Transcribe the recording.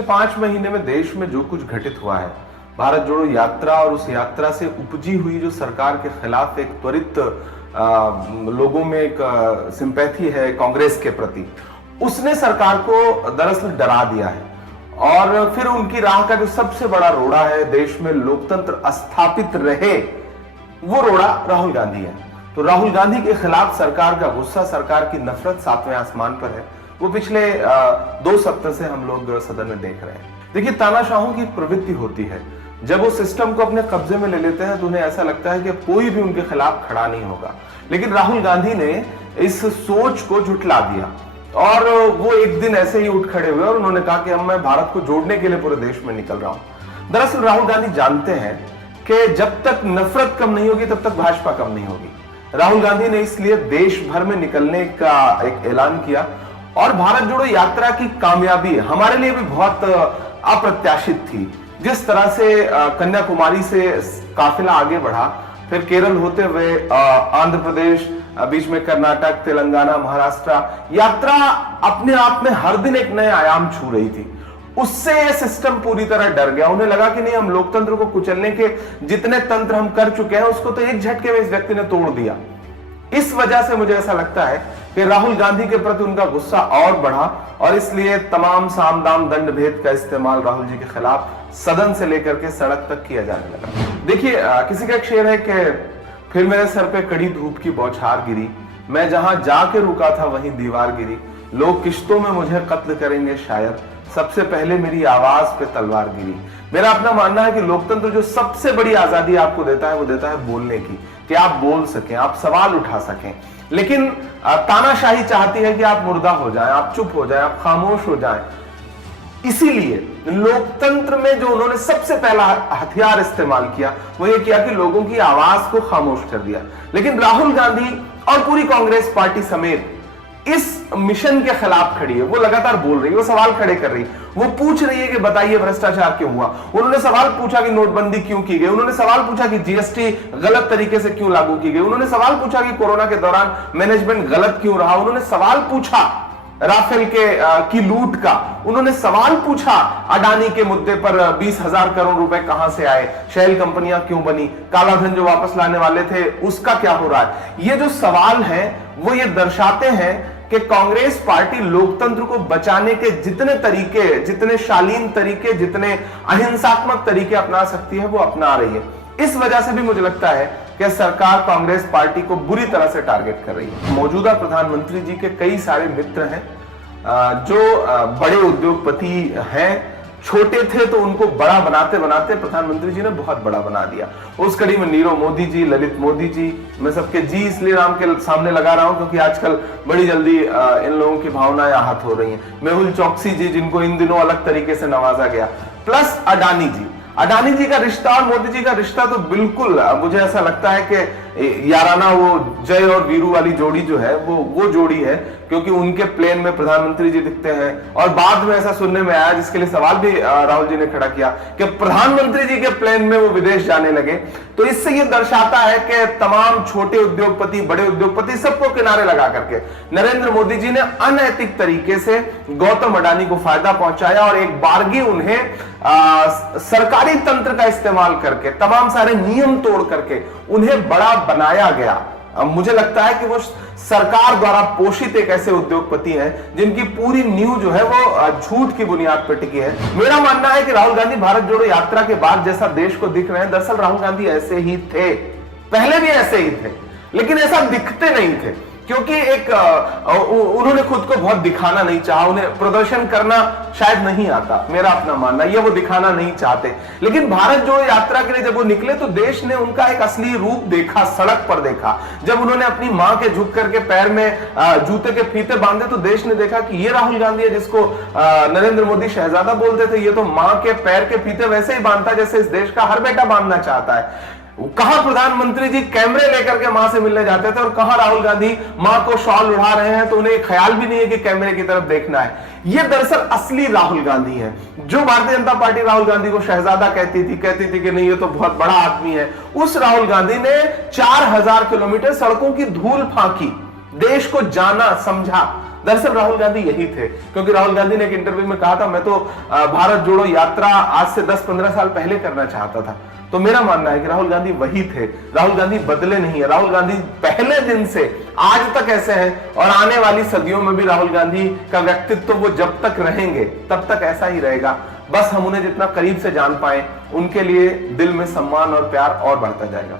पिछले 5 महीने में देश में जो कुछ घटित हुआ है, भारत जोड़ो यात्रा और उस यात्रा से उपजी हुई जो सरकार के खिलाफ एक त्वरित लोगों में एक सिंपैथी है कांग्रेस के प्रति, उसने सरकार को दरअसल डरा दिया है। और फिर उनकी राह का जो सबसे बड़ा रोड़ा है देश में लोकतंत्र स्थापित रहे, वो रोड़ा राहुल गांधी है। तो राहुल गांधी के खिलाफ सरकार का गुस्सा, सरकार की नफरत 7वें आसमान पर है। वो पिछले 2 सप्ताह से हम लोग सदन में देख रहे हैं। देखिए, तानाशाहों की प्रवृत्ति होती है, जब वो सिस्टम को अपने कब्जे में ले लेते हैं तो उन्हें ऐसा लगता है कि कोई भी उनके खिलाफ खड़ा नहीं होगा। लेकिन राहुल गांधी ने इस सोच को झुठला दिया और वो एक दिन ऐसे ही उठ खड़े हुए और उन्होंने कहा कि अब मैं भारत को जोड़ने के लिए पूरे देश में निकल रहा हूं। दरअसल राहुल गांधी जानते हैं कि जब तक नफरत कम नहीं होगी तब तक भाजपा कम नहीं होगी। राहुल गांधी ने इसलिए देश भर में निकलने का एक ऐलान किया और भारत जोड़ो यात्रा की कामयाबी हमारे लिए भी बहुत अप्रत्याशित थी। जिस तरह से कन्याकुमारी से काफिला आगे बढ़ा, फिर केरल होते हुए आंध्र प्रदेश, बीच में कर्नाटक, तेलंगाना, महाराष्ट्र, यात्रा अपने आप में हर दिन एक नए आयाम छू रही थी। उससे यह सिस्टम पूरी तरह डर गया। उन्हें लगा कि नहीं, हम लोकतंत्र को कुचलने के जितने तंत्र हम कर चुके हैं उसको तो एक झटके में इस व्यक्ति ने तोड़ दिया। इस वजह से मुझे ऐसा लगता है कि राहुल गांधी के प्रति उनका गुस्सा और बढ़ा और इसलिए तमाम साम दाम दंड भेद का इस्तेमाल राहुल जी के खिलाफ सदन से लेकर के सड़क तक किया जाने लगा। देखिए, किसी का एक शेर है कि फिर मेरे सर पे कड़ी धूप की बौछार गिरी, मैं जहां जाके रुका था वहीं दीवार गिरी, लोग किश्तों में मुझे कत्ल करेंगे शायद, सबसे पहले मेरी आवाज पे तलवार गिरी। मेरा अपना मानना है कि लोकतंत्र जो सबसे बड़ी आजादी आपको देता है वो देता है बोलने की, कि आप बोल सकें, आप सवाल उठा सकें। लेकिन तानाशाही चाहती है कि आप मुर्दा हो जाएं, आप चुप हो जाएं, आप खामोश हो जाएं। इसीलिए लोकतंत्र में जो उन्होंने सबसे पहला हथियार इस्तेमाल किया वो ये किया कि लोगों की आवाज को खामोश कर दिया। लेकिन राहुल गांधी और पूरी कांग्रेस पार्टी समेत इस मिशन के खिलाफ खड़ी है। वो लगातार बोल रही है, वो सवाल खड़े कर रही है, वो पूछ रही है कि बताइए भ्रष्टाचार क्यों हुआ। उन्होंने सवाल पूछा कि नोटबंदी क्यों की गई, उन्होंने सवाल पूछा कि जीएसटी गलत तरीके से क्यों लागू की गई, उन्होंने सवाल पूछा कि कोरोना के दौरान मैनेजमेंट गलत क्यों रहा, उन्होंने सवाल पूछा राफेल की लूट का, उन्होंने सवाल पूछा अडानी के मुद्दे पर 20,000 करोड़ रुपए कहां से आए, शेल कंपनियां क्यों बनी, काला धन जो वापस लाने वाले थे उसका क्या हो रहा है। ये जो सवाल हैं वो ये दर्शाते हैं कि कांग्रेस पार्टी लोकतंत्र को बचाने के जितने तरीके, जितने शालीन तरीके, जितने अहिंसात्मक तरीके अपना सकती है वो अपना रही है। इस वजह से भी मुझे लगता है कि सरकार कांग्रेस पार्टी को बुरी तरह से टारगेट कर रही है। मौजूदा प्रधानमंत्री जी के कई सारे मित्र हैं जो बड़े उद्योगपति हैं। छोटे थे तो उनको बड़ा बनाते बनाते प्रधानमंत्री जी ने बहुत बड़ा बना दिया। उस कड़ी में नीरव मोदी जी, ललित मोदी जी, मैं सबके जी इसलिए नाम के सामने लगा रहा हूं क्योंकि आजकल बड़ी जल्दी इन लोगों की भावनाएं आहत हो रही हैं। मेहुल चौकसी जी, जिनको इन दिनों अलग तरीके से नवाजा गया, प्लस अडानी जी। अडानी जी का रिश्ता और मोदी जी का रिश्ता तो बिल्कुल मुझे ऐसा लगता है कि याराना वो जय और वीरू वाली जोड़ी जो है वो जोड़ी है, क्योंकि उनके प्लेन में प्रधानमंत्री जी दिखते हैं। और बाद में ऐसा सुनने में आया, जिसके लिए सवाल भी राहुल जी ने खड़ा किया, कि प्रधानमंत्री जी के प्लेन में वो विदेश जाने लगे। तो इससे ये दर्शाता है कि तमाम छोटे उद्योगपति, बड़े उद्योगपति, सबको किनारे लगा करके नरेंद्र मोदी जी ने अनैतिक तरीके से गौतम अडानी को फायदा पहुंचाया और एक बारगी उन्हें सरकारी तंत्र का इस्तेमाल करके, तमाम सारे नियम तोड़ करके उन्हें बड़ा बनाया गया। मुझे लगता है कि वो सरकार द्वारा पोषित एक ऐसे उद्योगपति हैं जिनकी पूरी नींव जो है वो झूठ की बुनियाद पर टिकी है। मेरा मानना है कि राहुल गांधी भारत जोड़ो यात्रा के बाद जैसा देश को दिख रहे हैं, दरअसल राहुल गांधी ऐसे ही थे, पहले भी ऐसे ही थे, लेकिन ऐसा दिखते नहीं थे क्योंकि एक उन्होंने खुद को बहुत दिखाना नहीं चाहा, उन्हें प्रदर्शन करना शायद नहीं आता, मेरा अपना मानना ये, वो दिखाना नहीं चाहते। लेकिन भारत जोड़ो यात्रा के लिए जब वो निकले तो देश ने उनका एक असली रूप देखा, सड़क पर देखा। जब उन्होंने अपनी मां के झुक करके पैर में जूते के फीते बांधे तो देश ने देखा कि ये राहुल गांधी है जिसको नरेंद्र मोदी शहजादा बोलते थे। ये तो मां के पैर के फीते वैसे ही बांधता जैसे इस देश का हर बेटा बांधना चाहता है। कहां प्रधानमंत्री जी कैमरे लेकर के मां से मिलने जाते थे और कहां राहुल गांधी मां को शॉल उड़ा रहे हैं तो उन्हें ख्याल भी नहीं है कि कैमरे की तरफ देखना है। ये दरअसल असली राहुल गांधी है। जो भारतीय जनता पार्टी राहुल गांधी को शहजादा कहती थी कि नहीं ये तो बहुत बड़ा आदमी है, उस राहुल गांधी ने 4000 किलोमीटर सड़कों की धूल फांकी, देश को जाना समझा, दरअसल राहुल गांधी यही थे, क्योंकि राहुल गांधी ने एक इंटरव्यू में कहा था, मैं तो भारत जोड़ो यात्रा आज से 10-15 साल पहले करना चाहता था। तो मेरा मानना है कि राहुल गांधी वही थे, राहुल गांधी बदले नहीं है। राहुल गांधी पहले दिन से आज तक ऐसे हैं और आने वाली सदियों में भी राहुल गांधी का व्यक्तित्व वो जब तक रहेंगे तब तक ऐसा ही रहेगा। बस हम उन्हें जितना करीब से जान पाए, उनके लिए दिल में सम्मान और प्यार और बढ़ता जाएगा।